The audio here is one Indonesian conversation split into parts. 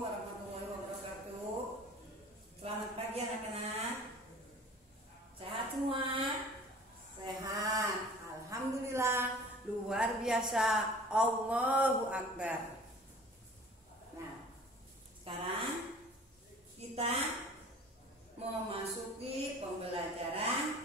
warahmatullahi wabarakatuh. Selamat pagi anak-anak. Sehat semua? Sehat. Alhamdulillah. Luar biasa. Allahu Akbar. Nah, sekarang kita memasuki pembelajaran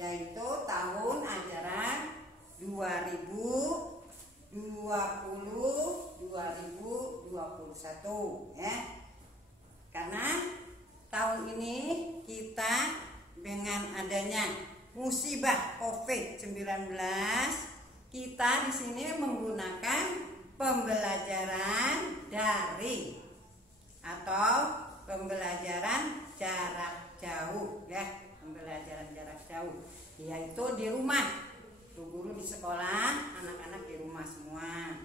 yaitu tahun ajaran 2020-2021 ya. Karena tahun ini kita dengan adanya musibah COVID-19, kita di sini menggunakan pembelajaran daring atau pembelajaran jarak jauh ya, pembelajaran jarak jauh yaitu di rumah. Guru di sekolah, anak-anak di rumah semua.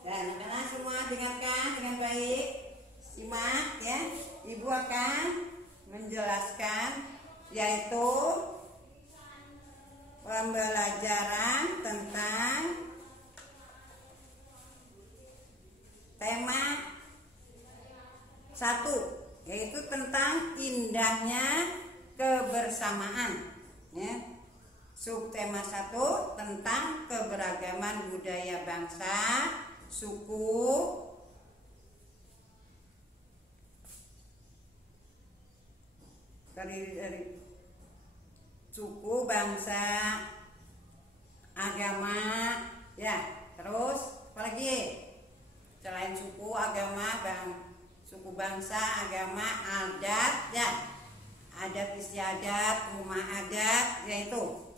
Dan anak-anak semua dengarkan dengan baik, simak ya. Ibu akan menjelaskan yaitu pembelajaran tentang tema 1, yaitu tentang indahnya kebersamaan ya. Subtema 1 tentang keberagaman budaya bangsa, suku, terdiri dari suku, bangsa, agama ya. Terus apalagi selain suku, agama, suku, bangsa, agama, adat ya, adat istiadat, rumah adat yaitu.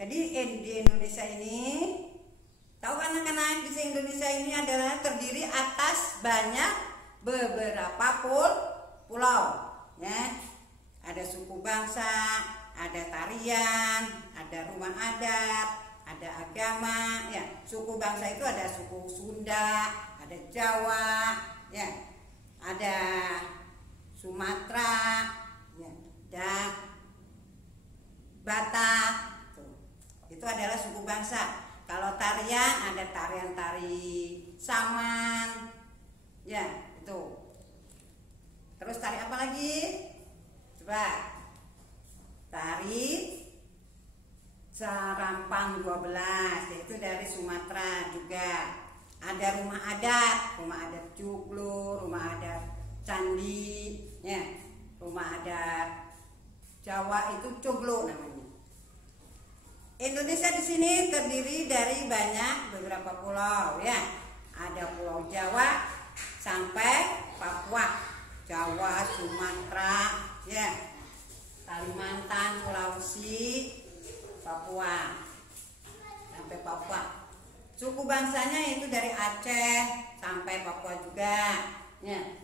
Jadi di Indonesia ini, tahu anak-anak, di Indonesia ini adalah terdiri atas beberapa pulau ya. Ada suku bangsa, ada tarian, ada rumah adat, ada agama ya. Suku bangsa itu ada suku Sunda, ada Jawa ya, ada Sumatera ya, dan Batak tuh. Itu adalah suku bangsa. Kalau tarian ada tari Saman ya, itu. Terus tari apa lagi? Coba. Tari Sarampang 12, yaitu dari Sumatera juga. Ada rumah adat Joglo, rumah adat Candi ya. Rumah adat Jawa itu Joglo namanya. Indonesia di sini terdiri dari beberapa pulau ya. Ada Pulau Jawa sampai Papua, Jawa, Sumatera ya, Kalimantan, Sulawesi, Papua sampai Papua. Suku bangsanya itu dari Aceh sampai Papua juga ya.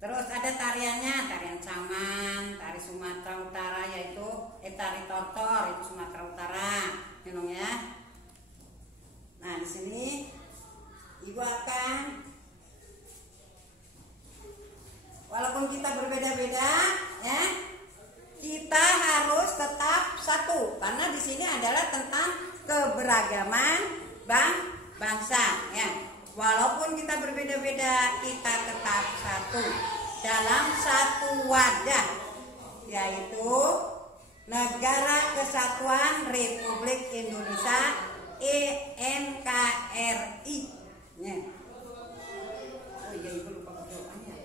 Terus ada tariannya, tarian Saman, tari Sumatera Utara yaitu tari Tortor, itu Sumatera Utara, ya. Nah, di sini Ibu akan, walaupun kita berbeda-beda ya, kita harus tetap satu karena di sini adalah tentang keberagaman bangsa ya. Walaupun kita berbeda-beda, kita tetap satu dalam satu wadah, yaitu Negara Kesatuan Republik Indonesia (NKRI). Ya. Oh iya, Ibu lupa berdoanya.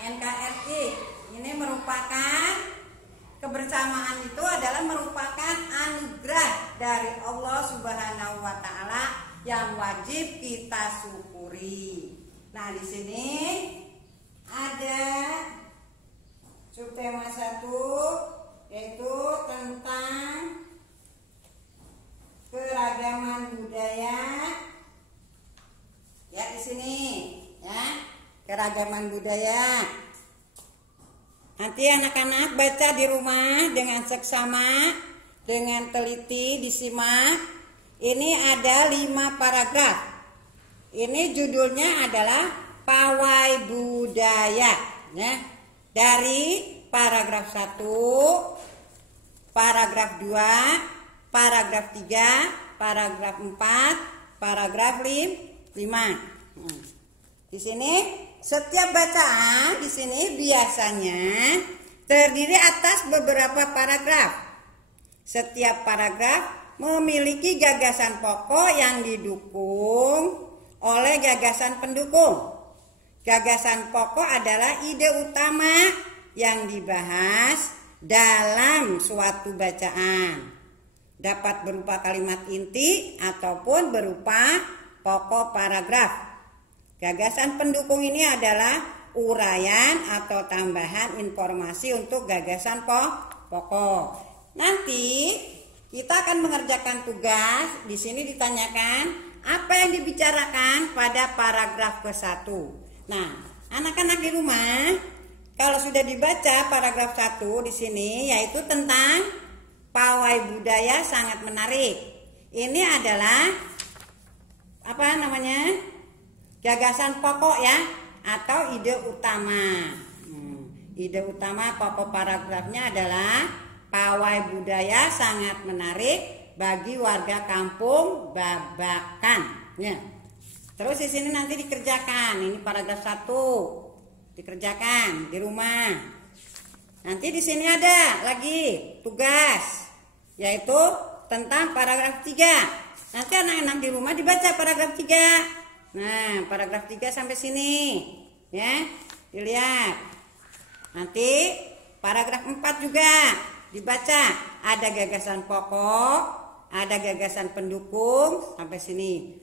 NKRI ini merupakan kebersamaan, itu adalah merupakan anugerah dari Allah Subhanahu wa Ta'ala yang wajib kita syukuri. Nah, di sini ada subtema 1 yaitu tentang keragaman budaya. Ya, di sini ya, keragaman budaya. Nanti anak-anak baca di rumah dengan seksama, dengan teliti, disimak. Ini ada 5 paragraf. Ini judulnya adalah Pawai Budaya ya, dari paragraf 1, paragraf 2, paragraf 3, paragraf 4, paragraf 5. Di sini setiap bacaan di sini biasanya terdiri atas beberapa paragraf. Setiap paragraf memiliki gagasan pokok yang didukung oleh gagasan pendukung. Gagasan pokok adalah ide utama yang dibahas dalam suatu bacaan. Dapat berupa kalimat inti ataupun berupa pokok paragraf. Gagasan pendukung ini adalah uraian atau tambahan informasi untuk gagasan pokok. Nanti kita akan mengerjakan tugas. Di sini ditanyakan apa yang dibicarakan pada paragraf ke-1. Nah, anak-anak di rumah, kalau sudah dibaca paragraf 1 di sini, yaitu tentang pawai budaya sangat menarik. Ini adalah apa namanya? Gagasan pokok ya, atau ide utama. Ide utama pokok paragrafnya adalah pawai budaya sangat menarik bagi warga kampung Babakan. Ya. Terus di sini nanti dikerjakan. Ini paragraf 1 dikerjakan di rumah. Nanti di sini ada lagi tugas, yaitu tentang paragraf 3. Nanti anak-anak di rumah dibaca paragraf 3. Nah, paragraf 3 sampai sini. Ya, dilihat. Nanti paragraf 4 juga dibaca. Ada gagasan pokok, ada gagasan pendukung sampai sini.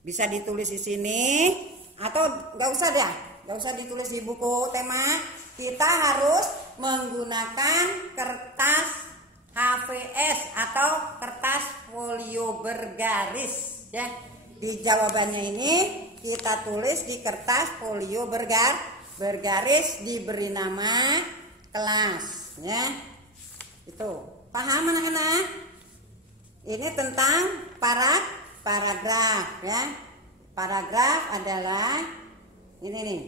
Bisa ditulis di sini atau nggak usah dah. Nggak usah ditulis di buku tema. Kita harus menggunakan kertas HVS atau kertas folio bergaris ya. Di jawabannya ini kita tulis di kertas folio bergaris, diberi nama kelas ya. Itu paham anak-anak? Ini tentang paragraf ya. Paragraf adalah ini nih,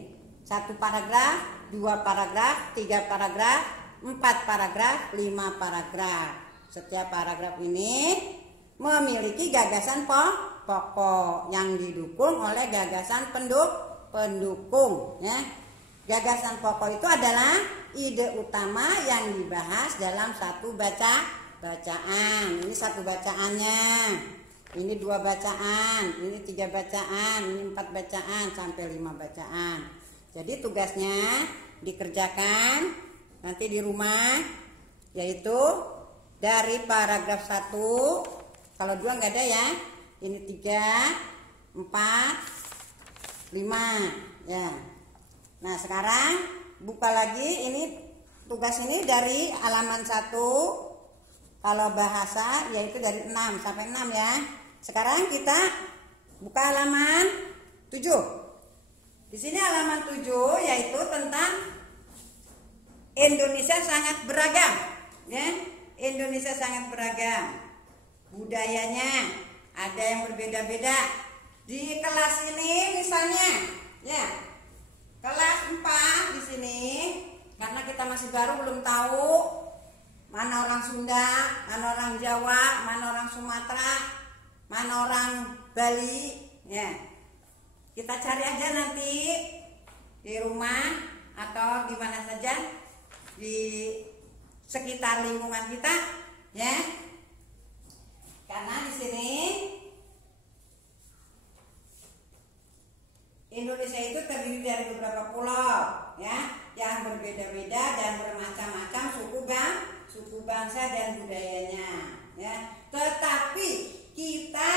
1 paragraf, 2 paragraf, 3 paragraf, 4 paragraf, 5 paragraf. Setiap paragraf ini memiliki gagasan pokok yang didukung oleh gagasan pendukung ya. Gagasan pokok itu adalah ide utama yang dibahas dalam satu bacaan. Ini 1 bacaannya. Ini 2 bacaan, ini 3 bacaan, ini 4 bacaan sampai 5 bacaan. Jadi tugasnya dikerjakan nanti di rumah, yaitu dari paragraf 1. Kalau 2 nggak ada ya. Ini 3, 4, 5 ya. Nah, sekarang buka lagi ini tugas ini dari halaman 1. Kalau bahasa yaitu dari 6 sampai 6 ya. Sekarang kita buka halaman 7. Di sini halaman 7 yaitu tentang Indonesia sangat beragam ya. Indonesia sangat beragam. Budayanya ada yang berbeda-beda. Di kelas ini misalnya ya, kelas 4 di sini, karena kita masih baru belum tahu mana orang Sunda, mana orang Jawa, mana orang Sumatera, mana orang Bali ya. Kita cari aja nanti di rumah atau di mana saja di sekitar lingkungan kita ya. Karena di sini Indonesia itu terdiri dari beberapa pulau ya, yang berbeda-beda dan bermacam-macam suku bangsa dan budayanya ya. Tetapi kita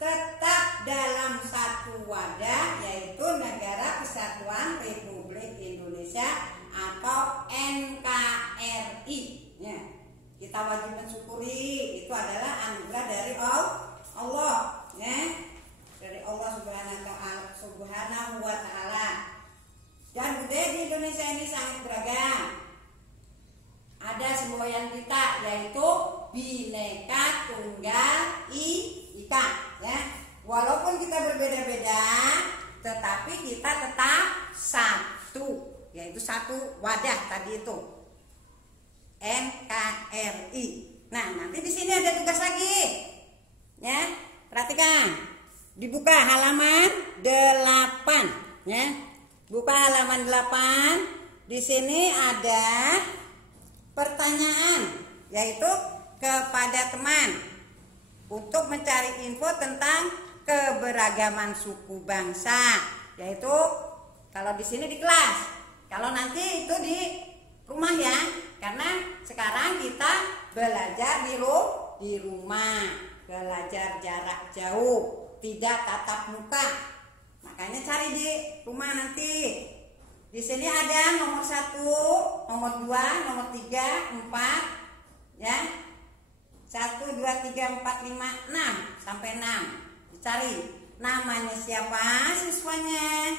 tetap dalam satu wadah, yaitu Negara Kesatuan Republik Indonesia atau NKRI ya. Kita wajib mensyukuri, itu adalah anugerah dari Allah ya, dari Allah Subhanahu wa Ta'ala. Dan budaya di Indonesia ini sangat beragam. Ada semboyan kita, yaitu Bhinneka Tunggal Ika ya. Walaupun kita berbeda-beda, tetapi kita tetap satu, yaitu satu wadah tadi itu. NKRI. Nah, nanti di sini ada tugas lagi. Ya, perhatikan. Dibuka halaman 8, ya. Buka halaman 8. Di sini ada pertanyaan, yaitu kepada teman untuk mencari info tentang keberagaman suku bangsa, yaitu kalau di sini di kelas, kalau nanti itu di rumah ya, karena sekarang kita belajar di rumah, belajar jarak jauh, tidak tatap muka, makanya cari di rumah nanti. Di sini ada nomor 1, nomor 2, nomor 3, 4, ya. 1, 2, 3, 4, 5, 6 sampai 6. Dicari namanya siapa siswanya,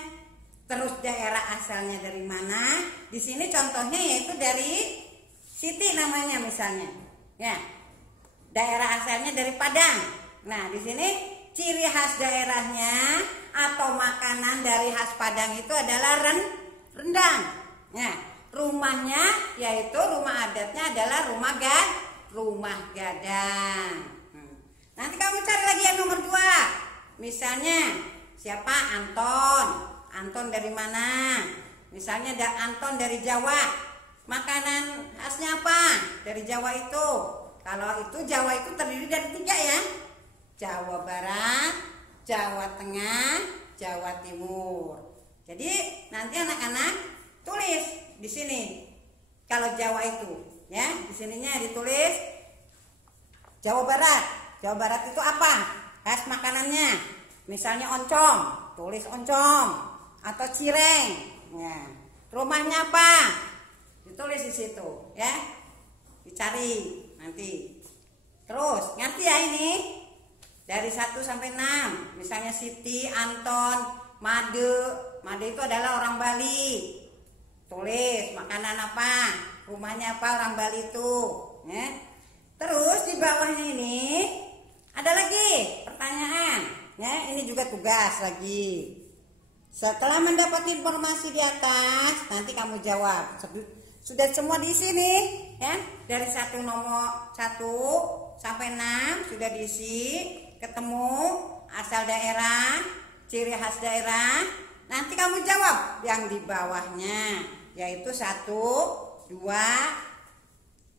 terus daerah asalnya dari mana. Di sini contohnya yaitu dari Siti namanya misalnya, ya. Daerah asalnya dari Padang. Nah, di sini ciri khas daerahnya atau makanan dari khas Padang itu adalah rendang. Nah, rumahnya yaitu rumah adatnya adalah rumah gadang. Nanti kamu cari lagi yang nomor 2. Misalnya siapa? Anton dari mana? Misalnya Anton dari Jawa. Makanan khasnya apa dari Jawa itu? Kalau itu Jawa itu terdiri dari 3 ya. Jawa Barat, Jawa Tengah, Jawa Timur. Jadi nanti anak-anak tulis di sini. Kalau Jawa itu, ya, di sininya ditulis Jawa Barat. Jawa Barat itu apa? Khas makanannya. Misalnya oncom, tulis oncom atau cireng. Ya. Rumahnya apa? Ditulis di situ, ya. Dicari nanti. Terus, ngerti ya ini? Dari 1 sampai 6. Misalnya Siti, Anton, Made itu adalah orang Bali. Tulis makanan apa, rumahnya apa orang Bali itu, ya. Terus di bawahnya ini ada lagi pertanyaan, ya. Ini juga tugas lagi. Setelah mendapat informasi di atas, nanti kamu jawab. Sudah semua di sini, ya. Dari nomor 1 sampai 6 sudah diisi, ketemu asal daerah, ciri khas daerah. Nanti kamu jawab yang di bawahnya, yaitu 1, 2,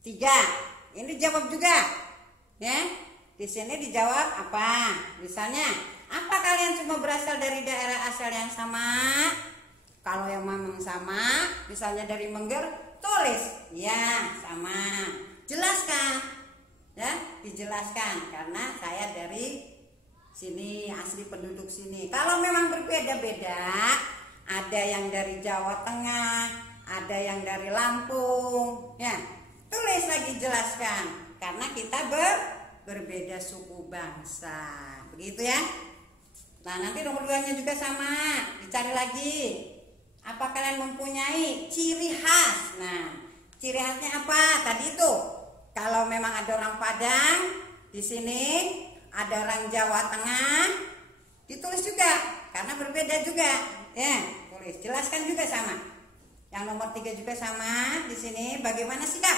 3. Ini jawab juga, ya. Di sini dijawab apa? Misalnya, apa kalian semua berasal dari daerah asal yang sama? Kalau yang memang sama, misalnya dari Mengger, tulis ya sama. Jelaskan, ya, dijelaskan karena saya dari sini, asli penduduk sini. Kalau memang berbeda-beda, ada yang dari Jawa Tengah, ada yang dari Lampung, ya, tulis lagi jelaskan karena kita berbeda suku bangsa, begitu ya. Nah, nanti nomor 2-nya juga sama, dicari lagi. Apa kalian mempunyai ciri khas? Nah, ciri khasnya apa? Tadi itu, kalau memang ada orang Padang di sini, ada orang Jawa Tengah, ditulis juga karena berbeda juga, ya. Tulis, jelaskan juga sama. Yang nomor 3 juga sama di sini. Bagaimana sikap?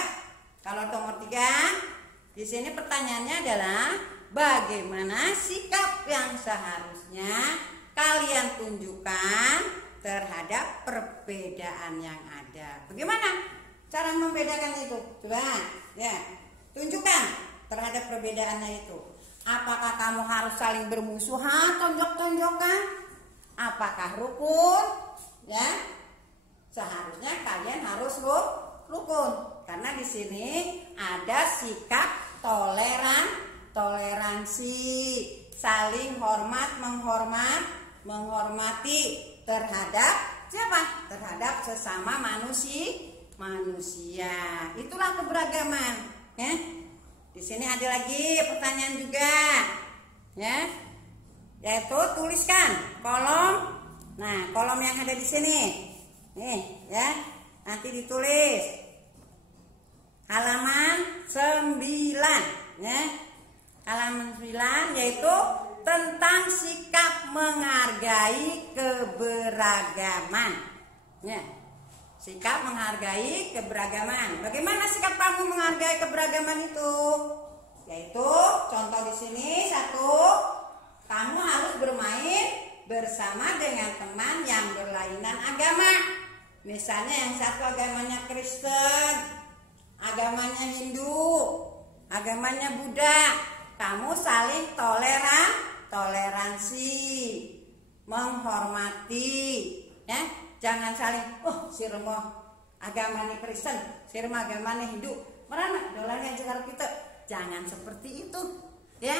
Kalau nomor 3 di sini pertanyaannya adalah bagaimana sikap yang seharusnya kalian tunjukkan terhadap perbedaan yang ada. Bagaimana cara membedakan itu? Coba, ya, tunjukkan terhadap perbedaannya itu. Apakah kamu harus saling bermusuhan, tonjok-tonjokan? Apakah rukun? Ya, seharusnya kalian harus rukun. Karena di sini ada sikap toleransi, saling menghormati terhadap siapa? Terhadap sesama manusia. Itulah keberagaman, ya. Di sini ada lagi pertanyaan juga, ya, yaitu tuliskan kolom. Nah, kolom yang ada di sini, nih, ya, nanti ditulis halaman 9, ya, halaman 9 yaitu tentang sikap menghargai keberagaman, ya. Sikap menghargai keberagaman. Bagaimana sikap kamu menghargai menghargai keberagaman itu. Yaitu contoh di sini satu, kamu harus bermain bersama dengan teman yang berlainan agama. Misalnya yang satu agamanya Kristen, agamanya Hindu, agamanya Buddha. Kamu saling toleransi, menghormati, ya. Jangan saling, si remah agamanya Kristen, si remah agamanya Hindu, merana dolarnya jalan kita. Jangan seperti itu, ya.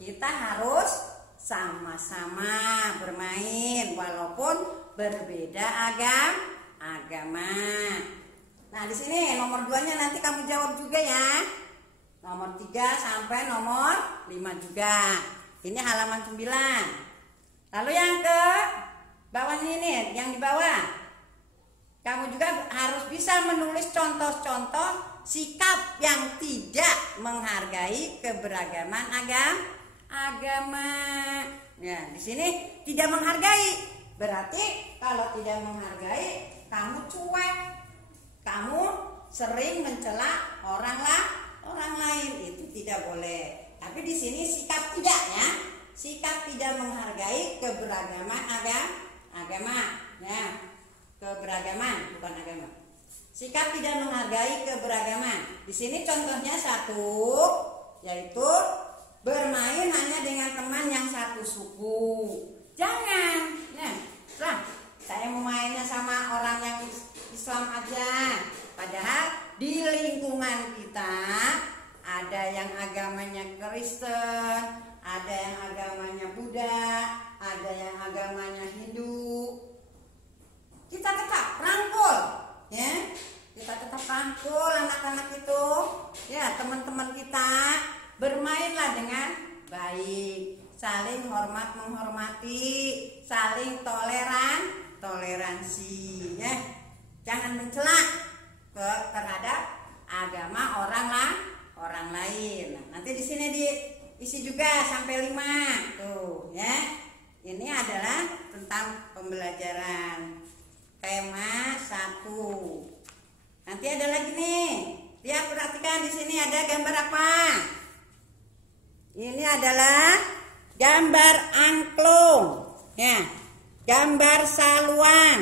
Kita harus sama-sama bermain walaupun berbeda agama. Nah, di sini nomor 2-nya nanti kamu jawab juga ya. Nomor 3 sampai nomor 5 juga. Ini halaman 9. Lalu yang ke bawahnya ini, yang di bawah. Kamu juga harus bisa menulis contoh-contoh sikap yang tidak menghargai keberagaman agama. Ya, di sini tidak menghargai. Berarti kalau tidak menghargai, kamu cuek. Kamu sering mencela orang lain, itu tidak boleh. Tapi di sini sikap tidak ya. Sikap tidak menghargai keberagaman agama. Ya. Keberagaman bukan agama. Sikap tidak menghargai keberagaman. Di sini contohnya satu, yaitu bermain hanya dengan teman yang satu suku. Jangan. Nah, saya mau mainnya sama orang yang Islam aja. Padahal di lingkungan kita ada yang agamanya Kristen, ada yang agamanya Buddha, ada yang agamanya Hindu. Kita tetap rangkul, ya. Kita tetap rangkul anak-anak itu, ya, teman-teman kita. Bermainlah dengan baik, saling hormat menghormati, saling toleransi, ya. Jangan mencela terhadap agama orang lain. Nah, nanti di sini diisi juga sampai 5 tuh, ya. Ini adalah tentang pembelajaran. Tema 1. Nanti ada lagi nih. Lihat, perhatikan di sini ada gambar apa? Ini adalah gambar angklung, ya. Gambar saluang.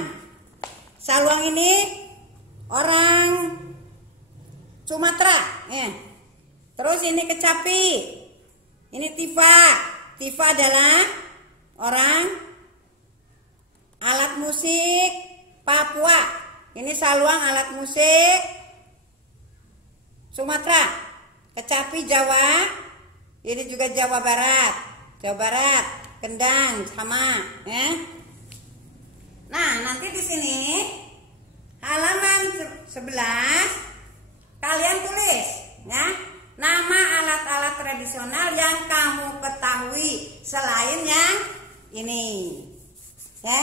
Saluang ini orang Sumatera, ya. Terus ini kecapi. Ini tifa. Tifa adalah orang alat musik Papua. Ini saluang alat musik Sumatera. Kecapi Jawa. Ini juga Jawa Barat. Jawa Barat, kendang sama, ya. Nah, nanti di sini halaman 11 kalian tulis, ya, nama alat-alat tradisional yang kamu ketahui selain yang ini, ya.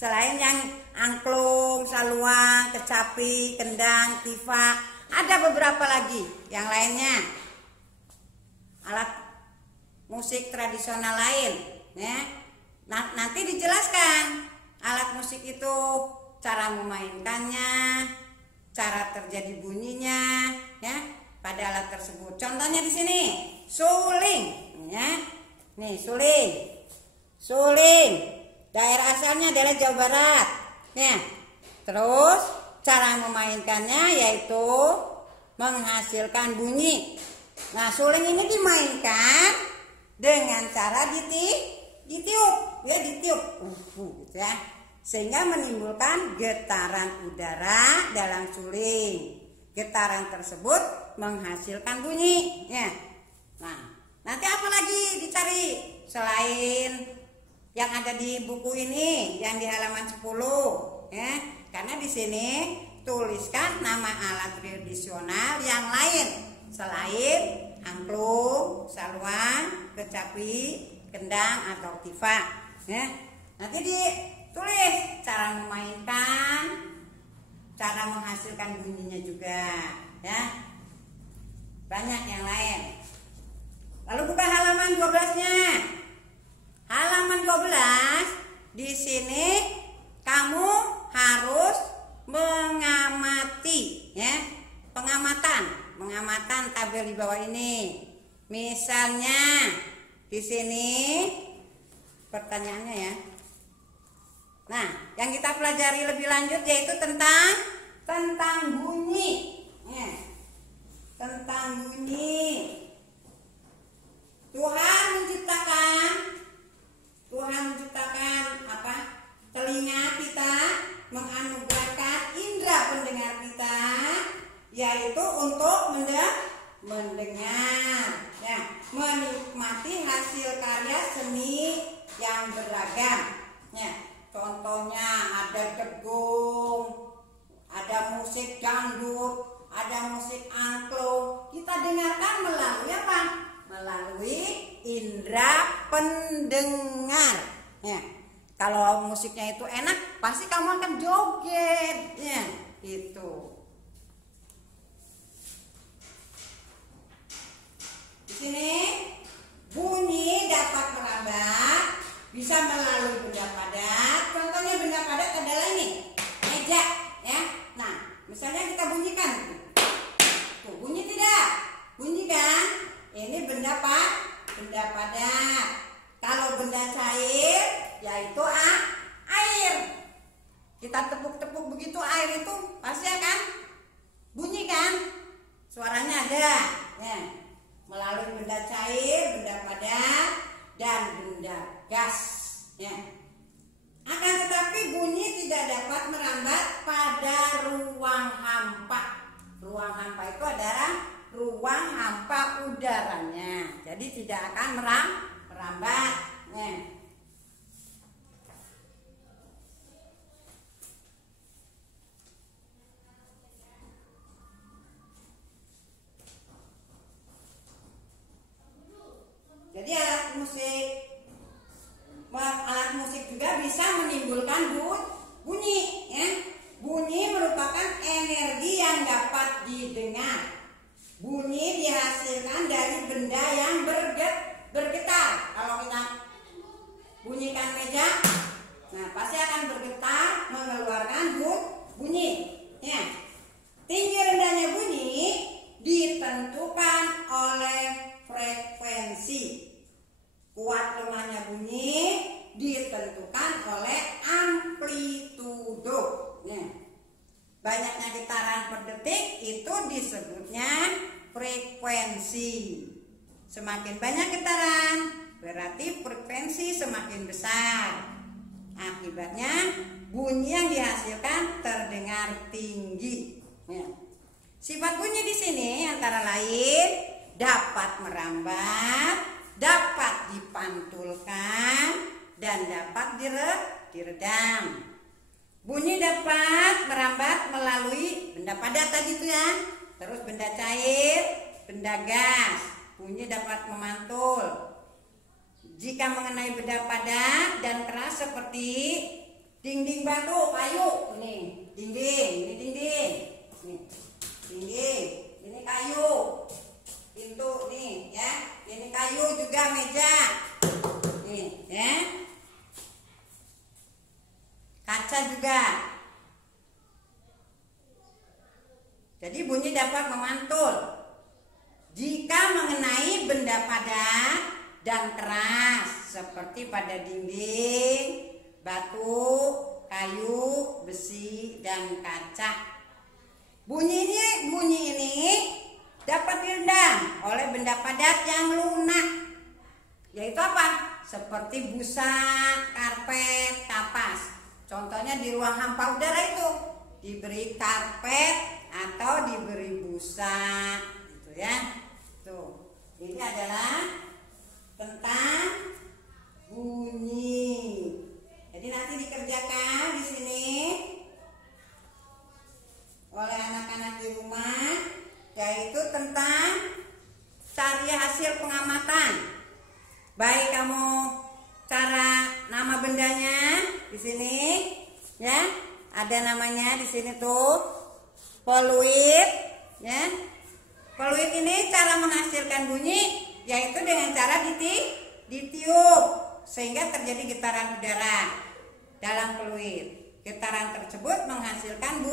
Selain yang angklung, saluang, kecapi, kendang, tifa, ada beberapa lagi yang lainnya. Alat musik tradisional lain, ya. Nah, nanti dijelaskan alat musik itu, cara memainkannya, cara terjadi bunyinya, ya, pada alat tersebut. Contohnya di sini, suling, ya. Nih, suling. Daerah asalnya adalah Jawa Barat, ya. Terus cara memainkannya yaitu menghasilkan bunyi. Nah, suling ini dimainkan dengan cara ditiup, ya, ditiup, gitu ya, sehingga menimbulkan getaran udara dalam suling. Getaran tersebut menghasilkan bunyi, ya. Nah, nanti apa lagi dicari selain yang ada di buku ini, yang di halaman 10, ya. Karena di sini tuliskan nama alat tradisional yang lain selain angklung, saluang, kecapi, kendang atau tifa, ya. Nanti ditulis cara memainkan, cara menghasilkan bunyinya juga, ya. Banyak yang lain. Lalu buka halaman 12-nya. Halaman 12, di sini kamu harus mengamati, ya. Pengamatan pengamatan tabel di bawah ini. Misalnya di sini pertanyaannya ya. Nah, yang kita pelajari lebih lanjut yaitu tentang bunyi. Ya. Tentang bunyi. Tuhan menciptakan apa? Telinga kita, menganugerahkan indera pendengar kita, yaitu untuk mendengar, ya, menikmati hasil karya seni yang beragam. Ya, contohnya ada degung, ada musik dangdut, ada musik angklung. Kita dengarkan melalui apa? Melalui indera pendengar. Ya. Kalau musiknya itu enak, pasti kamu akan joget. Ya, itu. Di sini bunyi dapat merambat, bisa melalui benda padat. Contohnya benda padat adalah ini, meja, ya. Nah, misalnya kita bunyikan, tuh bunyi tidak? Bunyi kan? Ini benda padat. Kalau benda cair, yaitu air. Kita tepuk-tepuk begitu, air itu pasti akan bunyi kan? Suaranya ada, ya. Melalui benda cair, benda padat, dan benda gas, ya. Akan tetapi bunyi tidak dapat merambat pada ruang hampa. Ruang hampa itu adalah ruang hampa udaranya, jadi tidak akan merambat. Ya. Jadi alat musik juga bisa menimbulkan bunyi, ya. Bunyi merupakan energi yang dapat didengar. Bunyi dihasilkan dari benda yang bergetar. Kalau kita bunyikan meja, nah pasti akan bergetar, mengeluarkan bunyi. Ya. Tinggi rendahnya bunyi ditentukan oleh frekuensi. Kuat lemahnya bunyi ditentukan oleh amplitudo. Ya. Banyaknya getaran per detik itu disebutnya frekuensi. Semakin banyak getaran, berarti frekuensi semakin besar. Akibatnya bunyi yang dihasilkan terdengar tinggi. Ya. Sifat bunyi di sini antara lain dapat merambat, dapat dipantulkan, dan dapat diredam. Bunyi dapat merambat melalui benda padat tadi itu ya, terus benda cair, benda gas. Bunyi dapat memantul jika mengenai benda padat dan keras seperti dinding batu, kayu. Ini dinding, ini kayu. Pintu nih ya, ini kayu juga meja. Nih ya. Kaca juga. Jadi bunyi dapat memantul jika mengenai benda padat dan keras seperti pada dinding, batu, kayu, besi, dan kaca. Bunyi ini dapat diredam oleh benda padat yang lunak, yaitu apa? Seperti busa, karpet, kapas. Contohnya di ruang hampa udara itu diberi karpet atau diberi busa, gitu ya. Tuh, ini adalah tentang bunyi. Jadi nanti dikerjakan di sini oleh anak-anak di rumah, yaitu tentang cari hasil pengamatan. Baik kamu cara nama bendanya di sini, ya, ada namanya di sini tuh, poluit, ya. Poluit ini cara menghasilkan bunyi yaitu dengan cara ditiup sehingga terjadi getaran udara dalam peluit. Getaran tersebut menghasilkan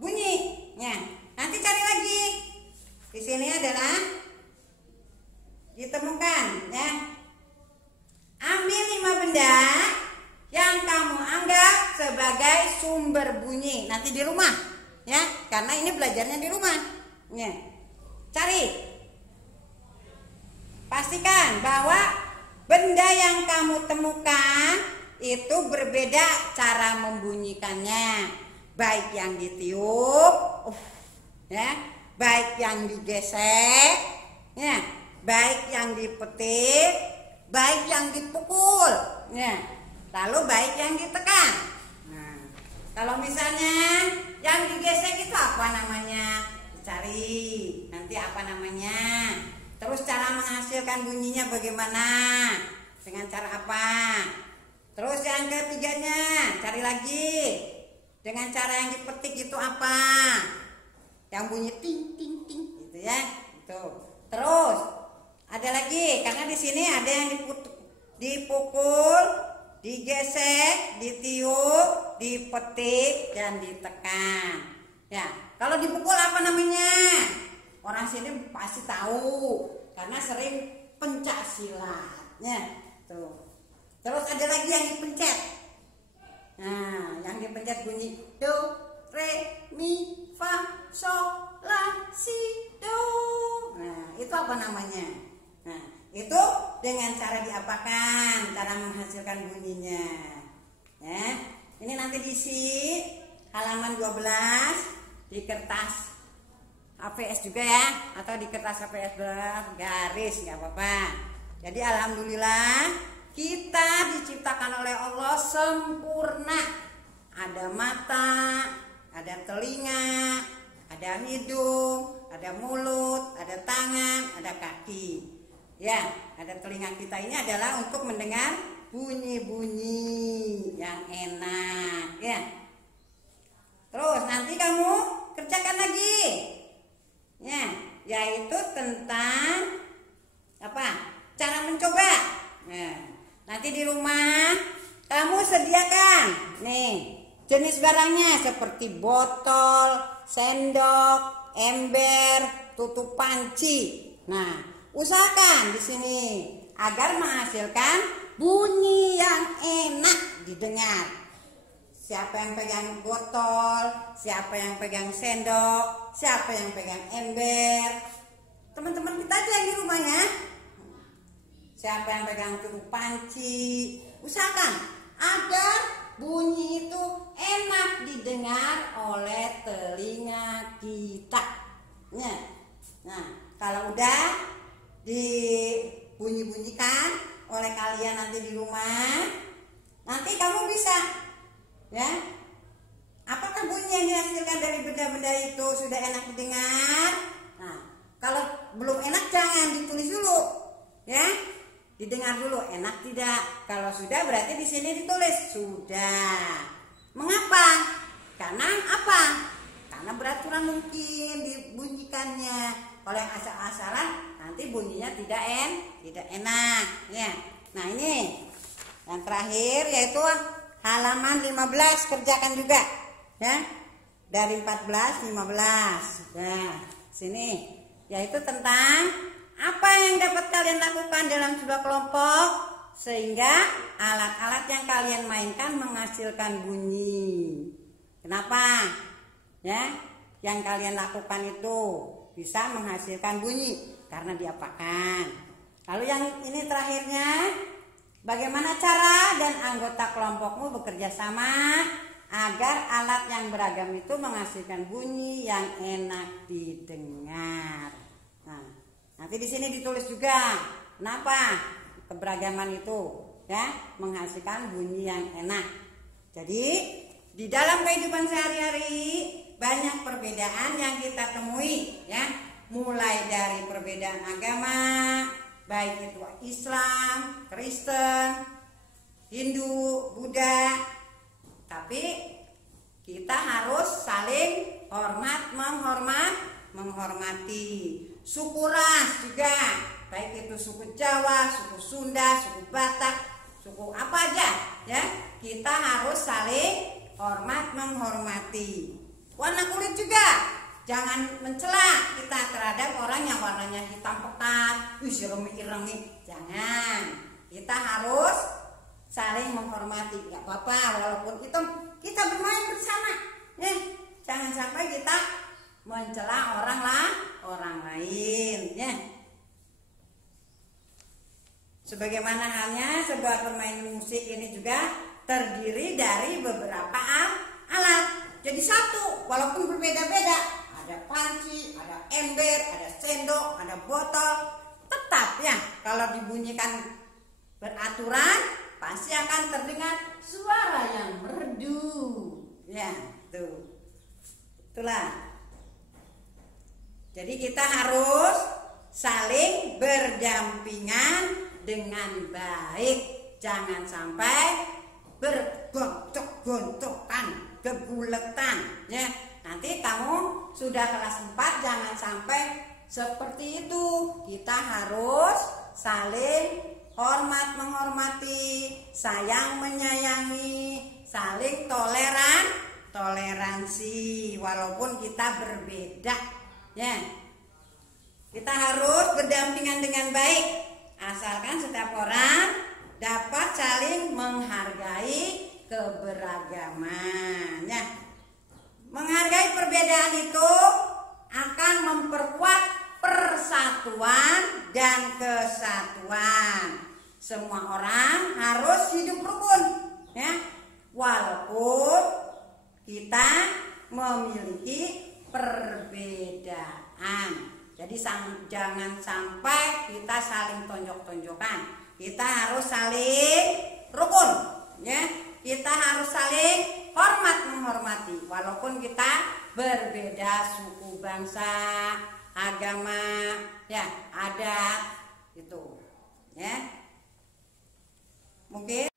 bunyi. Nanti cari lagi di nanti di rumah ya, karena ini belajarnya di rumah ya. Cari, pastikan bahwa benda yang kamu temukan itu berbeda cara membunyikannya, baik yang ditiup ya, baik yang digesek ya, baik yang dipetik, baik yang dipukul ya, lalu baik yang ditekan. Nah, kalau misalnya yang digesek itu apa namanya? Cari nanti apa namanya. Terus cara menghasilkan bunyinya bagaimana? Dengan cara apa? Terus yang ketiganya, cari lagi. Dengan cara yang dipetik itu apa? Yang bunyi ting ting ting gitu ya. Itu. Terus ada lagi, karena di sini ada yang dipukul, digesek, ditiup, dipetik dan ditekan. Ya, kalau dipukul apa namanya? Orang sini pasti tahu karena sering pencak silatnya. Tuh. Terus ada lagi yang dipencet. Nah, yang dipencet bunyi do, re, mi, fa, sol, la, si, do. Nah, itu apa namanya? Nah, itu dengan cara diapakan? Cara menghasilkan bunyinya. Ya. Ini nanti diisi halaman 12 di kertas HVS juga ya, atau di kertas HVS garis nggak apa-apa. Jadi alhamdulillah kita diciptakan oleh Allah sempurna. Ada mata, ada telinga, ada hidung, ada mulut, ada tangan, ada kaki. Ya, ada telinga kita ini adalah untuk mendengar bunyi-bunyi yang enak ya. Terus nanti kamu kerjakan lagi ya, yaitu tentang apa? Cara mencoba. Nah, nanti di rumah kamu sediakan nih jenis barangnya seperti botol, sendok, ember, tutup panci. Nah, usahakan di sini agar menghasilkan bunyi yang enak didengar. Siapa yang pegang botol, siapa yang pegang sendok, siapa yang pegang ember. Teman-teman kita aja di rumahnya. Siapa yang pegang tutup panci. Usahakan agar bunyi itu enak didengar oleh telinga kita. Nah, kalau udah dibunyi-bunyikan oleh kalian nanti di rumah, nanti kamu bisa ya, apakah bunyi yang dihasilkan dari benda-benda itu sudah enak didengar? Nah, kalau belum enak jangan ditulis dulu, ya, didengar dulu enak tidak. Kalau sudah berarti di sini ditulis sudah. Mengapa? Karena apa? Karena beraturan mungkin dibunyikannya. Kalau yang asal-asalan nanti bunyinya tidak enak, ya. Nah ini yang terakhir yaitu halaman 15, kerjakan juga ya, dari 14 15. Nah sini yaitu tentang apa yang dapat kalian lakukan dalam sebuah kelompok sehingga alat-alat yang kalian mainkan menghasilkan bunyi. Kenapa ya yang kalian lakukan itu bisa menghasilkan bunyi? Karena diapakan. Lalu yang ini terakhirnya, bagaimana cara dan anggota kelompokmu bekerja sama agar alat yang beragam itu menghasilkan bunyi yang enak didengar. Nah, nanti di sini ditulis juga kenapa keberagaman itu ya menghasilkan bunyi yang enak. Jadi di dalam kehidupan sehari-hari banyak perbedaan yang kita temui ya, mulai dari perbedaan agama, baik itu Islam, Kristen, Hindu, Buddha. Tapi kita harus saling menghormati. Suku ras juga, baik itu suku Jawa, suku Sunda, suku Batak, suku apa aja ya, kita harus saling menghormati. Warna kulit juga, jangan mencela kita terhadap orang yang warnanya hitam pekat, ireng-ireng, jangan. Kita harus saling menghormati. Gak apa-apa walaupun kita bermain bersama, Jangan sampai kita mencela orang lain, ya. Sebagaimana halnya sebuah permainan musik ini juga terdiri dari beberapa alat. Jadi satu, walaupun berbeda-beda. Ada panci, ada ember, ada sendok, ada botol. Tetap ya, kalau dibunyikan beraturan, pasti akan terdengar suara yang merdu. Ya, tuh. Itulah. Jadi kita harus saling berdampingan dengan baik. Jangan sampai bergontok-gontokan, gebuletan, ya. Nanti kamu sudah kelas 4, jangan sampai seperti itu. Kita harus saling hormat menghormati, sayang menyayangi, saling toleransi walaupun kita berbeda, ya. Kita harus berdampingan dengan baik, asalkan setiap orang dapat saling menghargai keberagaman, ya. Menghargai perbedaan itu akan memperkuat persatuan dan kesatuan. Semua orang harus hidup rukun, ya. Walaupun kita memiliki perbedaan. Jadi jangan sampai kita saling tonjok-tonjokan. Kita harus saling rukun, ya. Kita harus saling hormat menghormati walaupun kita berbeda suku, bangsa, agama, ya, adat itu, ya. Mungkin